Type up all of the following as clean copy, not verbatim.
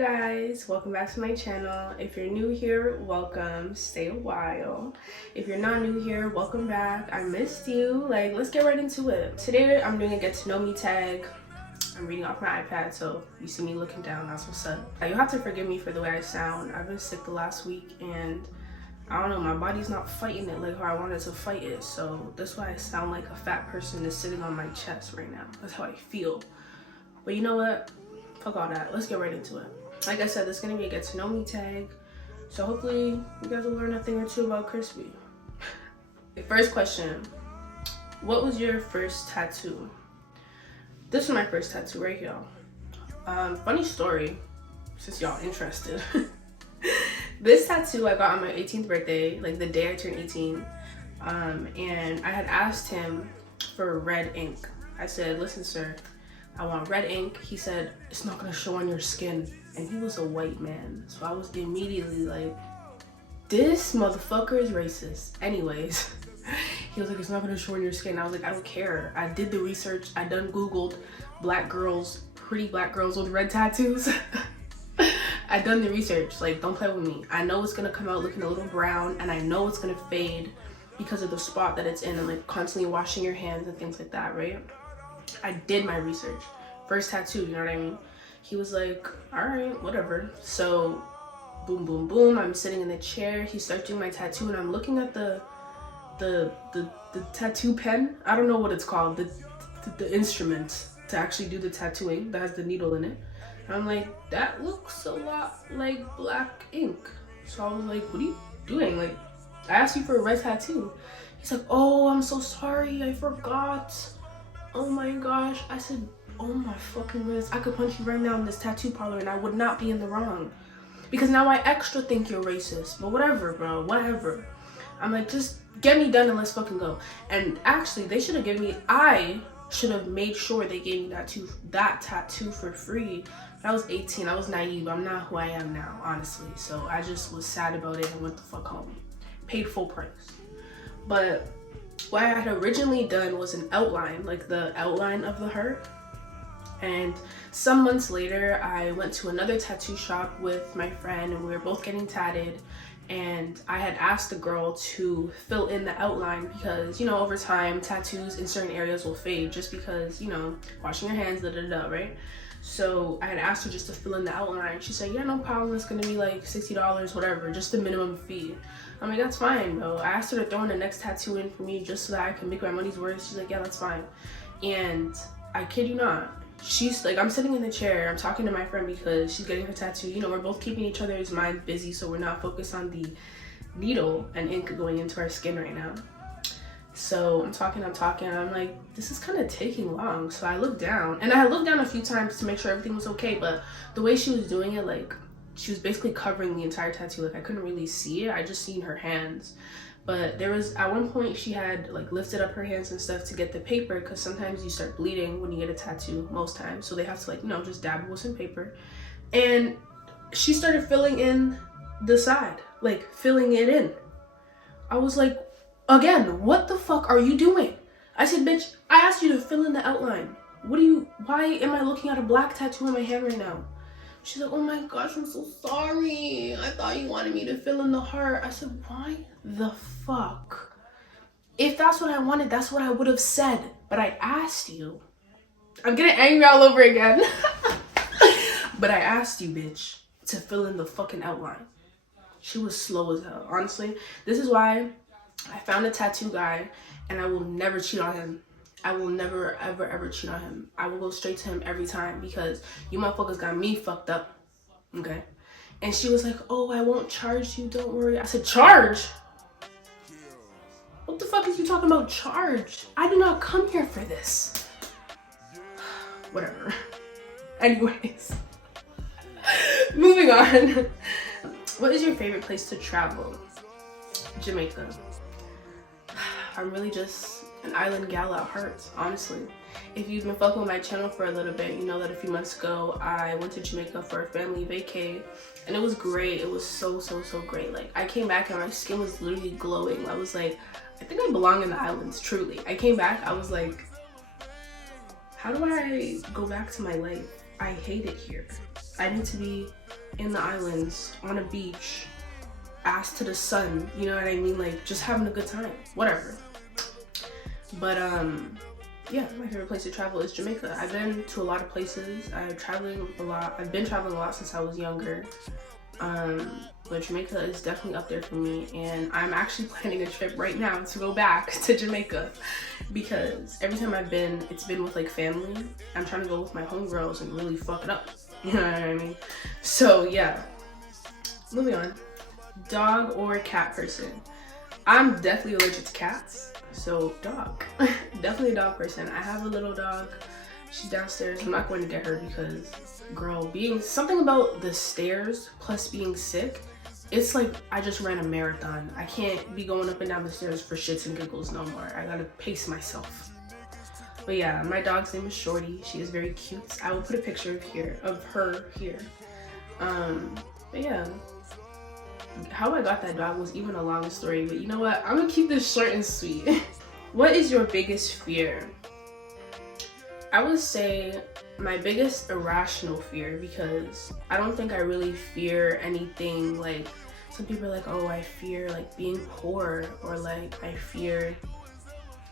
guys, welcome back to my channel. If you're new here, welcome, stay a while. If you're not new here, welcome back. I missed you. Let's get right into it. Today I'm doing a get to know me tag. I'm reading off my iPad, so you see me looking down, that's what's up. You'll have to forgive me for the way I sound. I've been sick the last week and I don't know, my body's not fighting it like how I wanted to fight it, so that's why I sound like a fat person is sitting on my chest right now. That's how I feel. But you know what? Fuck all that. Let's get right into it. Like I said, this is gonna be a get to know me tag. So hopefully you guys will learn a thing or two about Crispy. First question. What was your first tattoo? This was my first tattoo right here. Funny story, since y'all interested. This tattoo I got on my 18th birthday, like the day I turned 18. And I had asked him for red ink. I said, listen, sir, I want red ink. He said, it's not gonna show on your skin. And he was a white man. So I was immediately like, this motherfucker is racist. Anyways, he was like, it's not gonna show on your skin. I was like, I don't care. I did the research. I done Googled black girls, pretty black girls with red tattoos. I done the research. Like, don't play with me. I know it's gonna come out looking a little brown and I know it's gonna fade because of the spot that it's in and like constantly washing your hands and things like that, right? I did my research. First tattoo, you know what I mean? He was like, all right, whatever. So boom, boom, boom. I'm sitting in the chair. He starts doing my tattoo and I'm looking at the tattoo pen. I don't know what it's called. The instrument to actually do the tattooing that has the needle in it. And I'm like, that looks a lot like black ink. So I was like, what are you doing? Like, I asked you for a red tattoo. He's like, oh, I'm so sorry. I forgot. Oh my gosh. I said, oh my fucking goodness. I could punch you right now in this tattoo parlor and I would not be in the wrong. Because now I extra think you're racist. But whatever, bro. Whatever. I'm like, just get me done and let's fucking go. And actually, they should have given me, I should have made sure they gave me that tattoo for free. I was 18. I was naive. I'm not who I am now, honestly. So I just was sad about it and went the fuck home. Paid full price. But what I had originally done was an outline, like the outline of the heart. And some months later, I went to another tattoo shop with my friend and we were both getting tatted. And I had asked the girl to fill in the outline because, you know, over time, tattoos in certain areas will fade just because, you know, washing your hands, right? So I had asked her just to fill in the outline. She said, yeah, no problem. It's going to be like $60, whatever, just the minimum fee. I'm like, that's fine, bro. I asked her to throw in the next tattoo in for me just so that I can make my money's worth. She's like, yeah, that's fine. And I kid you not, she's like, I'm sitting in the chair, I'm talking to my friend because she's getting her tattoo. You know, we're both keeping each other's mind busy so we're not focused on the needle and ink going into our skin right now. So I'm talking, and I'm like, this is kind of taking long. So I looked down, and I looked down a few times to make sure everything was okay, but the way she was doing it, like, she was basically covering the entire tattoo. Like, I couldn't really see it. I just seen her hands. But there was, at one point, she had, like, lifted up her hands and stuff to get the paper, because sometimes you start bleeding when you get a tattoo, most times. So they have to, like, you know, just dab it with some paper. And she started filling in the side, like, filling it in. I was like, again, what the fuck are you doing? I said, bitch, I asked you to fill in the outline. Why am I looking at a black tattoo on my hand right now? She's like, oh my gosh, I'm so sorry. I thought you wanted me to fill in the heart. I said, why the fuck? If that's what I wanted, that's what I would have said. But I asked you. I'm getting angry all over again. But I asked you, bitch, to fill in the fucking outline. She was slow as hell. Honestly, this is why I found a tattoo guy and I will never cheat on him. I will never, ever, ever cheat on him. I will go straight to him every time because you motherfuckers got me fucked up, okay? And she was like, oh, I won't charge you, don't worry. I said, charge? What the fuck is you talking about charge? I did not come here for this. Whatever. Anyways. Moving on. What is your favorite place to travel? Jamaica. I'm really just an island gal at heart, honestly. If you've been fucking with my channel for a little bit, you know that a few months ago I went to Jamaica for a family vacay and it was great. It was so great. Like, I came back and my skin was literally glowing. I was like, I think I belong in the islands, truly. I came back, I was like, how do I go back to my life? I hate it here. I need to be in the islands, on a beach, ass to the sun, you know what I mean? Like, just having a good time, whatever. But yeah, my favorite place to travel is Jamaica. I've been to a lot of places. I've been traveling a lot since I was younger. But Jamaica is definitely up there for me, and I'm actually planning a trip right now to go back to Jamaica, because every time I've been, it's been with like family. I'm trying to go with my homegirls and really fuck it up. You know what I mean? So yeah, moving on. Dog or cat person? I'm definitely allergic to cats, so dog. Definitely a dog person. I have a little dog. She's downstairs. I'm not going to get her because, girl, being something about the stairs plus being sick, it's like I just ran a marathon. I can't be going up and down the stairs for shits and giggles no more. I gotta pace myself. But yeah, my dog's name is Shorty. She is very cute. I will put a picture of her here. But yeah, how I got that dog was even a long story, but you know what? I'm gonna keep this short and sweet. What is your biggest fear? I would say my biggest irrational fear, because I don't think I really fear anything. Like, some people are like, oh, I fear like being poor, or like I fear,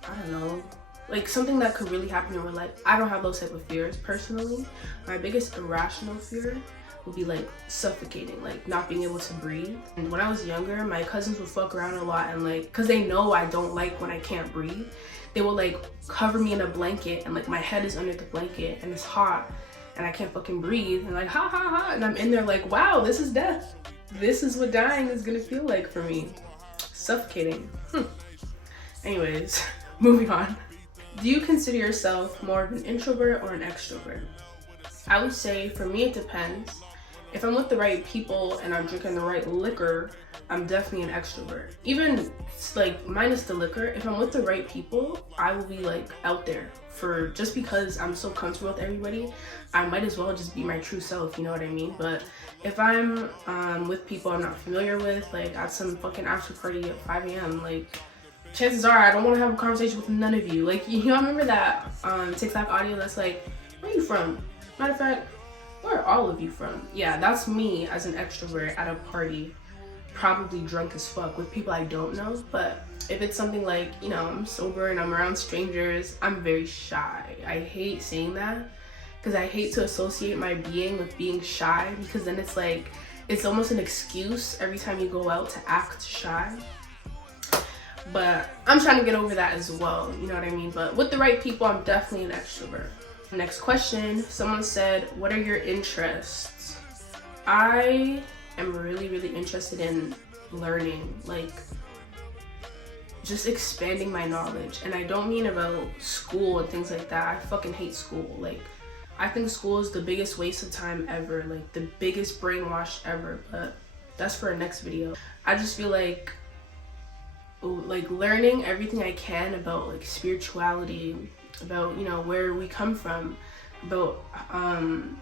I don't know, like something that could really happen in real life. I don't have those type of fears personally. My biggest irrational fear would be like suffocating, like not being able to breathe. And when I was younger, my cousins would fuck around a lot, and like, cause they know I don't like when I can't breathe, they will like cover me in a blanket, and like my head is under the blanket and it's hot and I can't fucking breathe, and like ha ha ha, and I'm in there like, wow, this is death. This is what dying is gonna feel like for me. Suffocating. Anyways, moving on. Do you consider yourself more of an introvert or an extrovert? I would say for me it depends. If I'm with the right people and I'm drinking the right liquor, I'm definitely an extrovert. Even like minus the liquor, if I'm with the right people, I will be like out there. For just because I'm so comfortable with everybody, I might as well just be my true self, you know what I mean? But if I'm with people I'm not familiar with, like at some fucking after party at 5 a.m., like chances are I don't want to have a conversation with none of you. Like, you know, I remember that TikTok audio that's like, where are you from? Matter of fact, where are all of you from? Yeah, that's me as an extrovert at a party, probably drunk as fuck with people I don't know. But if it's something like, you know, I'm sober and I'm around strangers, I'm very shy. I hate saying that because I hate to associate my being with being shy, because then it's like, it's almost an excuse every time you go out to act shy. But I'm trying to get over that as well, you know what I mean? But with the right people, I'm definitely an extrovert. Next question, someone said, what are your interests? I am really, really interested in learning, like just expanding my knowledge. And I don't mean about school and things like that. I fucking hate school. Like, I think school is the biggest waste of time ever, like the biggest brainwash ever, but that's for a next video. I just feel like learning everything I can about like spirituality, about, you know, where we come from, about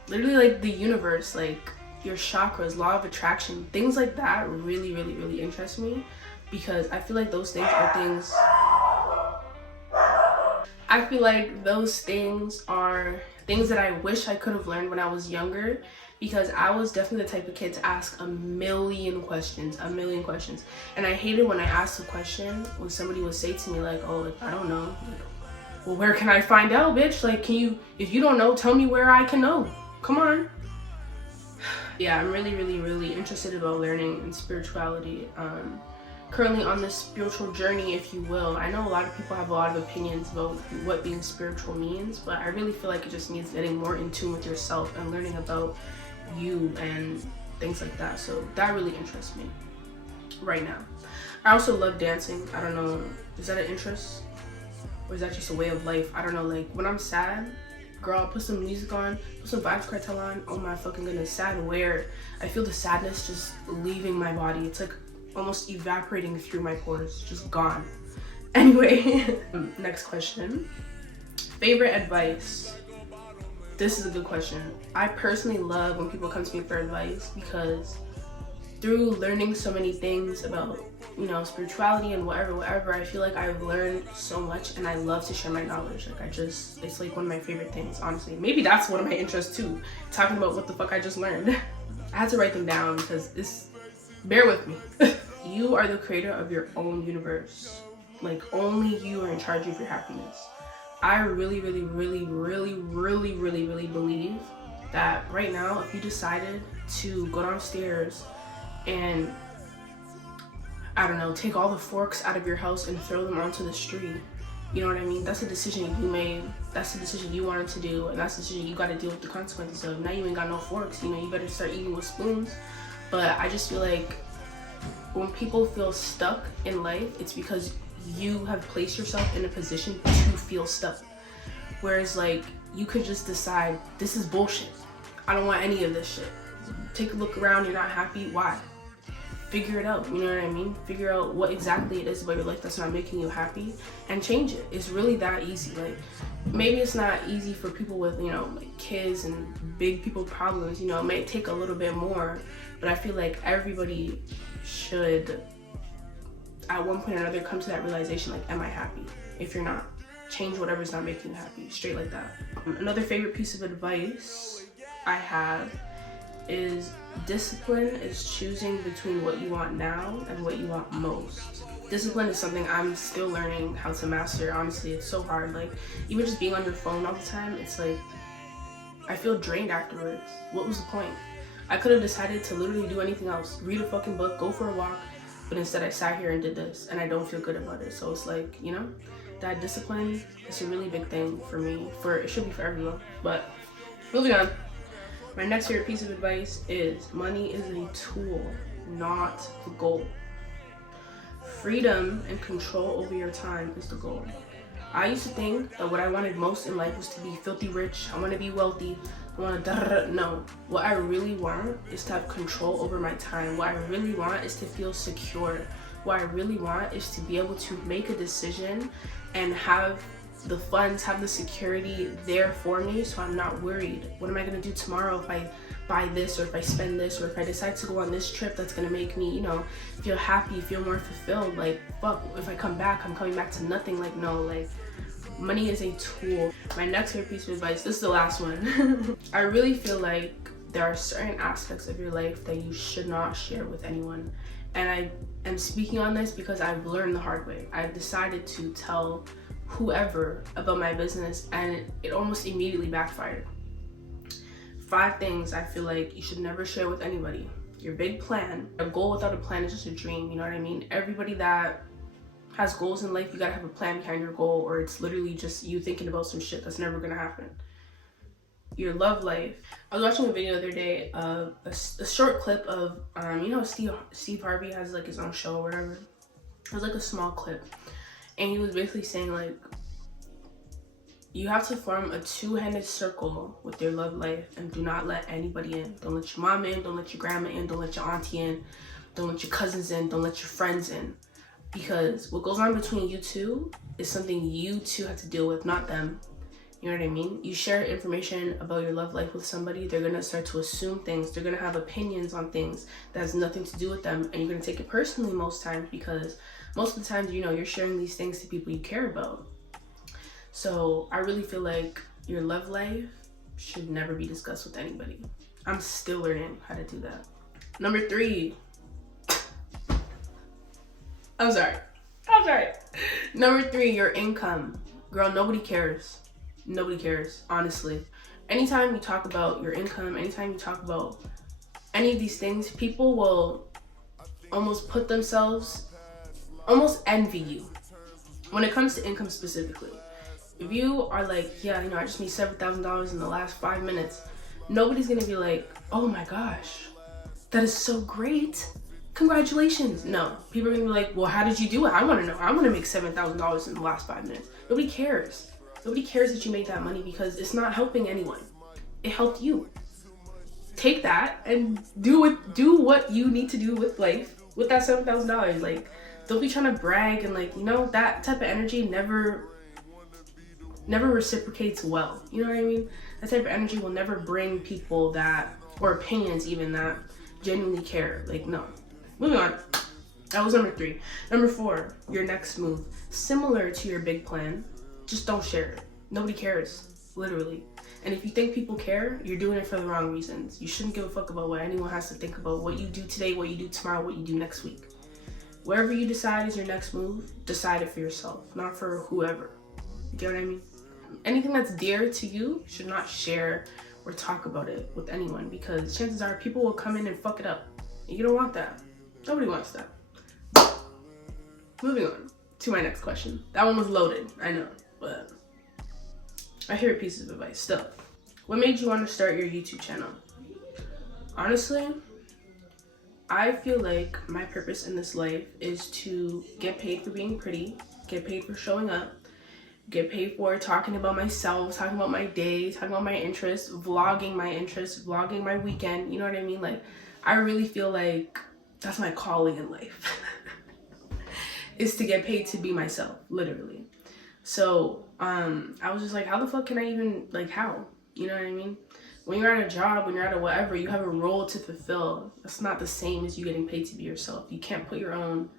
literally like the universe, like your chakras, law of attraction, things like that really, really, really interest me, because I feel like those things are things that I wish I could have learned when I was younger, because I was definitely the type of kid to ask a million questions. And I hated when I asked a question when somebody would say to me like, oh, like, I don't know. Like, well, where can I find out, bitch? Like, if you don't know, tell me where I can know. Come on. Yeah, I'm really, really, really interested about learning in spirituality. Currently on this spiritual journey, if you will. I know a lot of people have a lot of opinions about what being spiritual means, but I really feel like it just means getting more in tune with yourself and learning about you and things like that. So that really interests me right now. I also love dancing. I don't know, is that an interest? Or is that just a way of life? I don't know, like when I'm sad, girl, I'll put some music on, put some Vybz Kartel on. Oh my fucking goodness, sad where I feel the sadness just leaving my body. It's like almost evaporating through my pores, just gone. Anyway, next question. Favorite advice? This is a good question. I personally love when people come to me for advice, because through learning so many things about, you know, spirituality and whatever, I feel like I've learned so much, and I love to share my knowledge. Like it's like one of my favorite things, honestly. Maybe that's one of my interests too, talking about what the fuck I just learned. I had to write them down because bear with me. You are the creator of your own universe. Like, only you are in charge of your happiness. I really, really, really, really, really, really, really believe that right now, if you decided to go downstairs and, I don't know, take all the forks out of your house and throw them onto the street, you know what I mean? That's a decision you made. That's the decision you wanted to do, and that's the decision you got to deal with the consequences of. Now you ain't got no forks, you know, you better start eating with spoons. But I just feel like when people feel stuck in life, it's because you have placed yourself in a position to feel stuck. Whereas, like, you could just decide, this is bullshit. I don't want any of this shit. Take a look around, you're not happy, why? Figure it out, you know what I mean? Figure out what exactly it is about your life that's not making you happy and change it. It's really that easy. Like, maybe it's not easy for people with, you know, like kids and big people problems, you know, it may take a little bit more, but I feel like everybody should at one point or another come to that realization, like, am I happy? If you're not, change whatever's not making you happy, straight like that. Another favorite piece of advice I have is discipline is choosing between what you want now and what you want most. Discipline is something I'm still learning how to master. Honestly, it's so hard. Like, even just being on your phone all the time, it's like, I feel drained afterwards. What was the point? I could have decided to literally do anything else, read a fucking book, go for a walk, but instead I sat here and did this, and I don't feel good about it. So it's like, you know, that discipline is a really big thing for me. It should be for everyone. But moving on. My next favorite piece of advice is money is a tool, not a goal. Freedom and control over your time is the goal. I used to think that what I wanted most in life was to be filthy rich. I want to be wealthy. I want to no. What I really want is to have control over my time. What I really want is to feel secure. What I really want is to be able to make a decision and have the funds, have the security there for me, so I'm not worried. What am I gonna do tomorrow if I buy this, or if I spend this, or if I decide to go on this trip that's gonna make me, you know, feel happy, feel more fulfilled? Like, fuck, if I come back, I'm coming back to nothing. Like, no, like, money is a tool. My next favorite piece of advice, this is the last one. I really feel like there are certain aspects of your life that you should not share with anyone. And I am speaking on this because I've learned the hard way. I've decided to tell whoever about my business, and it almost immediately backfired. 5 things I feel like you should never share with anybody. Your big plan. A goal without a plan is just a dream, you know what I mean? Everybody that has goals in life, you gotta have a plan behind your goal, or it's literally just you thinking about some shit that's never gonna happen. Your love life. I was watching a video the other day of a short clip of, you know, Steve Harvey has like his own show or whatever. It was like a small clip. And he was basically saying, like, you have to form a 2-handed circle with your love life and do not let anybody in. Don't let your mom in, don't let your grandma in, don't let your auntie in, don't let your cousins in, don't let your friends in. Because what goes on between you two is something you two have to deal with, not them. You know what I mean? You share information about your love life with somebody, they're gonna start to assume things. They're gonna have opinions on things that has nothing to do with them, and you're gonna take it personally most times, because most of the times, you know, you're sharing these things to people you care about. So I really feel like your love life should never be discussed with anybody. I'm still learning how to do that. Number 3. I'm sorry. Number 3, your income. Girl, nobody cares. Nobody cares, honestly. Anytime you talk about your income, anytime you talk about any of these things, people will almost envy you when it comes to income specifically. If you are like, yeah, you know, I just made $7,000 in the last 5 minutes, nobody's gonna be like, oh my gosh, that is so great, congratulations. No, people are gonna be like, well, how did you do it? I wanna know. I wanna make $7,000 in the last 5 minutes. Nobody cares. Nobody cares that you made that money, because it's not helping anyone. It helped you. Take that and do what you need to do with life with that $7,000. Like, don't be trying to brag, and, like, you know, that type of energy never reciprocates well. You know what I mean? That type of energy will never bring people that, or opinions even, that genuinely care. Like, no. Moving on. That was number 3. Number 4, your next move. Similar to your big plan, just don't share it. Nobody cares, literally. And if you think people care, you're doing it for the wrong reasons. You shouldn't give a fuck about what anyone has to think about what you do today, what you do tomorrow, what you do next week. Wherever you decide is your next move, decide it for yourself, not for whoever. You get what I mean? Anything that's dear to you should not share or talk about it with anyone, because chances are people will come in and fuck it up. You don't want that. Nobody wants that. Moving on to my next question. That one was loaded, I know, but I hear pieces of advice still. What made you want to start your YouTube channel? Honestly, I feel like my purpose in this life is to get paid for being pretty, get paid for showing up, get paid for talking about myself, talking about my day, talking about my interests, vlogging my weekend, you know what I mean? Like, I really feel like that's my calling in life, is to get paid to be myself, literally. So, I was just like, how the fuck can I even, like, how? You know what I mean? When you're at a job, when you're at a whatever, you have a role to fulfill. That's not the same as you getting paid to be yourself. You can't put your own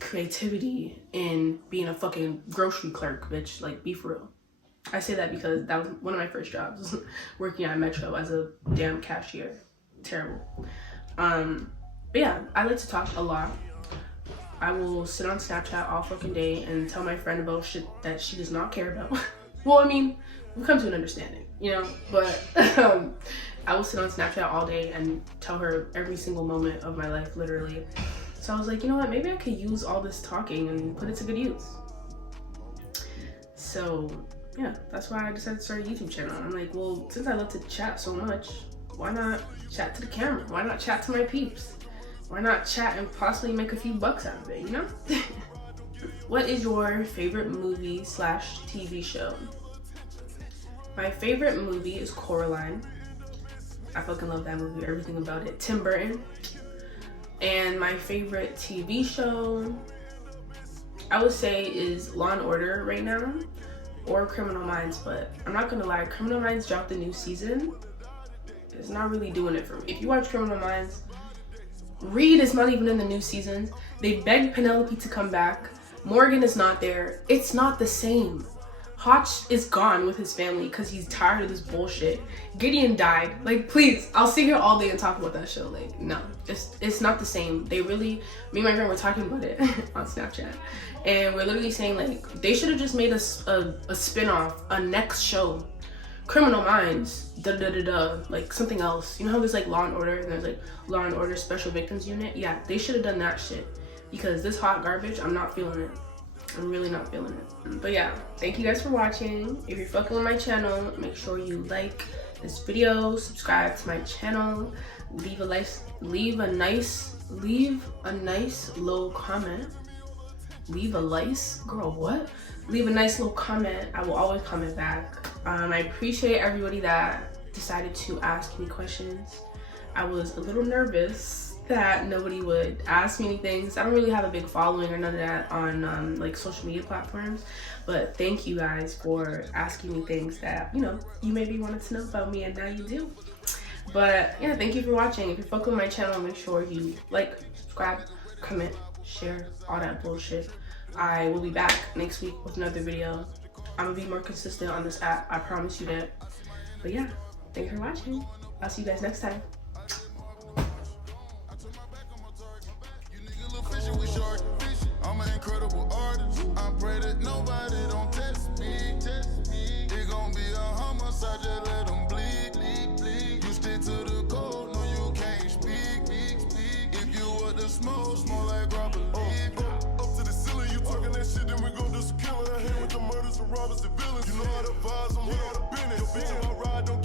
creativity in being a fucking grocery clerk, bitch. Like, be for real. I say that because that was one of my first jobs, working at Metro as a damn cashier. Terrible. But yeah, I like to talk a lot. I will sit on Snapchat all fucking day and tell my friend about shit that she does not care about. Well, I mean, we've come to an understanding, you know, but I will sit on Snapchat all day and tell her every single moment of my life, literally. So I was like, you know what, maybe I could use all this talking and put it to good use. So yeah, that's why I decided to start a YouTube channel. I'm like, well, since I love to chat so much, why not chat to the camera? Why not chat to my peeps? Why not chat and possibly make a few bucks out of it, you know? What is your favorite movie / TV show? My favorite movie is Coraline. I fucking love that movie, everything about it. Tim Burton. And my favorite TV show, I would say, is Law and Order right now, or Criminal Minds, but I'm not gonna lie, Criminal Minds dropped a new season. It's not really doing it for me. If you watch Criminal Minds, Reed is not even in the new season. They begged Penelope to come back. Morgan is not there. It's not the same. Hotch is gone with his family because he's tired of this bullshit. Gideon died. Like, please, I'll sit here all day and talk about that show. Like, no, it's not the same. They really, me and my friend were talking about it on Snapchat, and we're literally saying, like, they should have just made a spin-off, a next show. Criminal Minds, like something else. You know how there's like Law and Order and there's like Law and Order Special Victims Unit? Yeah, they should have done that shit, because this hot garbage, I'm not feeling it. I'm really not feeling it. But yeah, thank you guys for watching. If you're fucking with my channel, make sure you like this video, subscribe to my channel, leave a nice little comment. Leave a nice, girl, what? Leave a nice little comment. I will always comment back. I appreciate everybody that decided to ask me questions. I was a little nervous that nobody would ask me anything. I don't really have a big following or none of that on like social media platforms, but thank you guys for asking me things that, you know, you maybe wanted to know about me, and now you do. But yeah, thank you for watching. If you're fucking with my channel, make sure you like, subscribe, comment, share, all that bullshit. I will be back next week with another video. I'm gonna be more consistent on this app, I promise you that. But yeah, thanks for watching. I'll see you guys next time. I'm an incredible artist. I pray that nobody don't test me. It gon' be a homicide, just let them bleed. You stick to the code, no you can't speak. If you want the smoke like Robert Lee. Up to the ceiling, you talking that shit, then we gon' do some killing. I hate with the murders and robbers and villains. You know how the vibes, I'm with all the business. Your bitch on my ride, don't